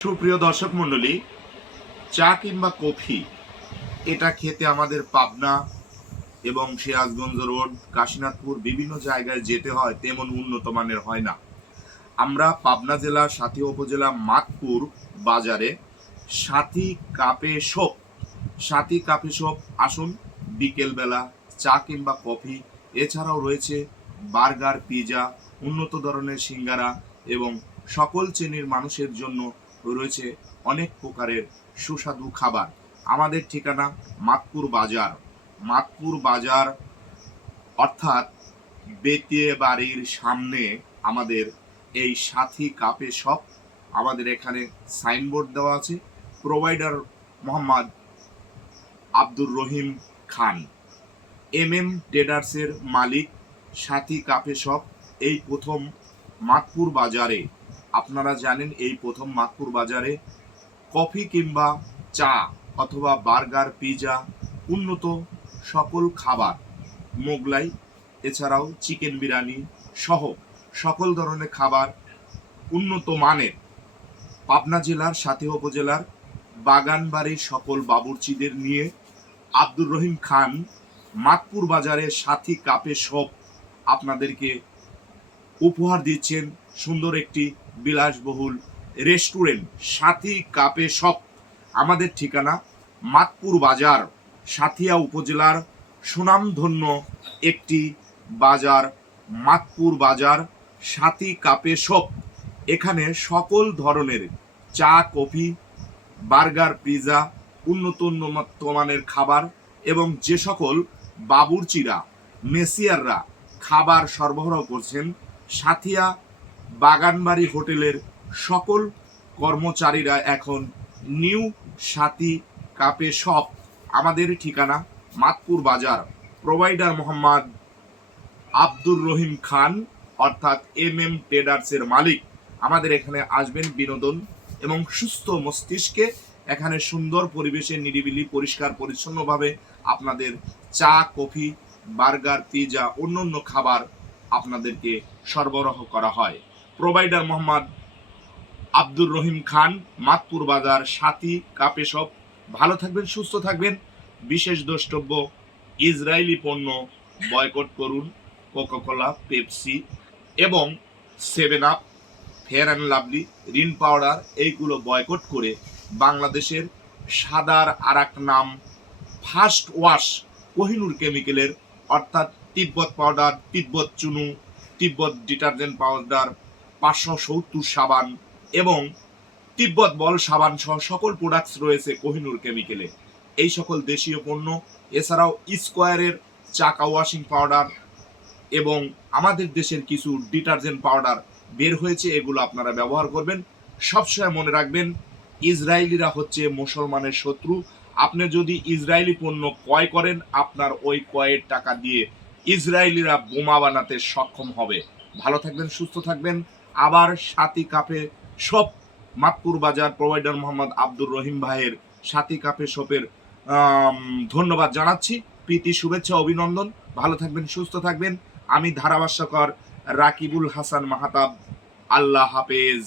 সুপ্রিয় দর্শক মণ্ডলী, চা কিংবা কফি, এটা খেতে আমাদের পাবনা এবং সিরাজগঞ্জ রোড, কাশীনাথপুর বিভিন্ন জায়গায় যেতে হয়, তেমন উন্নত মানের হয় না। আমরা পাবনা জেলার সাথী উপজেলা মাতপুর বাজারে সাথী কাপে শপ সাথী কাপে শপ আসুন বিকেলবেলা চা কিংবা কফি, এছাড়াও রয়েছে বার্গার, পিজা, উন্নত ধরনের সিঙ্গারা এবং সকল শ্রেণির মানুষের জন্য রয়েছে অনেক প্রকারের সুস্বাদু খাবার। আমাদের ঠিকানা মাতপুর বাজার। মাতপুর বাজার অর্থাৎ বেতিয়ে বাড়ির সামনে আমাদের এই সাথী কাপে শপ। আমাদের এখানে সাইনবোর্ড দেওয়া আছে। Provider Mohammad Abdur Rahim Khan. M M ট্রেডার্সের মালিক, সাথী কাপে শপ। এই প্রথম মাতপুর বাজারে আপনারা জানেন এই প্রথম মাতপুর বাজারে কফি কিংবা চা অথবা বার্গার, পিজা উন্নত সকল খাবার, মোগলাই, এছাড়াও চিকেন বিরিয়ানি সহ সকল ধরনের খাবার উন্নত মানের পাবনা জেলার সাথে উপজেলার বাগানবাড়ির সকল বাবুর্চিদের নিয়ে আব্দুর রহিম খান মাতপুর বাজারে সাথী কাপে সব আপনাদেরকে উপহার দিচ্ছেন সুন্দর একটি বিলাসবহুল রেস্টুরেন্ট, সাথী কাপে শপ। আমাদের ঠিকানা মাতপুর বাজার, সাথিয়া উপজেলার সুনামধন্য একটি বাজার, মাতপুর বাজার, সাথী কাপে শপ। এখানে সকল ধরনের চা, কফি, বার্গার পিৎজা উন্নত মানের খাবার এবং যে সকল বাবুর্চিরা, মেসিয়াররা খাবার সরবরাহ করছেন সাথিয়া বাগানবাড়ি হোটেলের সকল কর্মচারীরা এখন নিউ সাথী কাপে শপ আমাদের ঠিকানা মাতপুর বাজার। প্রোভাইডার মোহাম্মদ আব্দুর রহিম খান, অর্থাৎ এম এম ট্রেডার্সের মালিক। আমাদের এখানে আসবেন বিনোদন এবং সুস্থ মস্তিষ্কে এখানে সুন্দর পরিবেশে নিরিবিলি, পরিষ্কার, পরিচ্ছন্নভাবে আপনাদের চা, কফি, বার্গার, পিজা, অন্যান্য খাবার আপনাদেরকে সরবরাহ করা হয়। প্রোভাইডার মোহাম্মদ আব্দুর রহিম খান, মাতপুর বাজার, সাথী, কাপে সব ভালো থাকবেন, সুস্থ থাকবেন। বিশেষ দ্রষ্টব্য, ইসরায়েলি পণ্য বয়কট করুন কোকাকোলা পেপসি এবং seven up Fair and Lovely Rin powder এইগুলো বয়কট করে বাংলাদেশের সাদার আর নাম ফার্স্ট ওয়াশ কোহিনুর কেমিক্যালের অর্থাৎ তিব্বত পাউডার তিব্বত চুনু, তিব্বত ডিটারজেন্ট পাউডার পাঁচশো সত্তর সাবান এবং তিব্বত বল সাবান সহ সকল প্রোডাক্টস রয়েছে কোহিনুর কেমিক্যালে এই সকল দেশীয় পণ্য, এছাড়াও স্কোয়ারের চাকা ওয়াশিং পাউডার এবং আমাদের দেশের কিছু ডিটারজেন্ট পাউডার বের হয়েছে, এগুলো আপনারা ব্যবহার করবেন। সবসময় মনে রাখবেন, ইসরায়েলিরা হচ্ছে মুসলমানের শত্রু। আপনি যদি ইসরায়েলি পণ্য ক্রয় করেন, আপনার ওই ক্রয়ের টাকা দিয়ে ইসরায়েলিরা বোমা বানাতে সক্ষম হবে। ভালো থাকবেন, সুস্থ থাকবেন। আবার সাথী কাপে সব মাতপুর বাজার প্রোভাইডার মোহাম্মদ আব্দুর রহিম ভাইয়ের সাথী কাপে শপের ধন্যবাদ জানাচ্ছি। প্রীতি, শুভেচ্ছা, অভিনন্দন। ভালো থাকবেন, সুস্থ থাকবেন। আমি ধারাভাষ্যকর রাকিবুল হাসান মাহাতাব। আল্লাহ হাফেজ।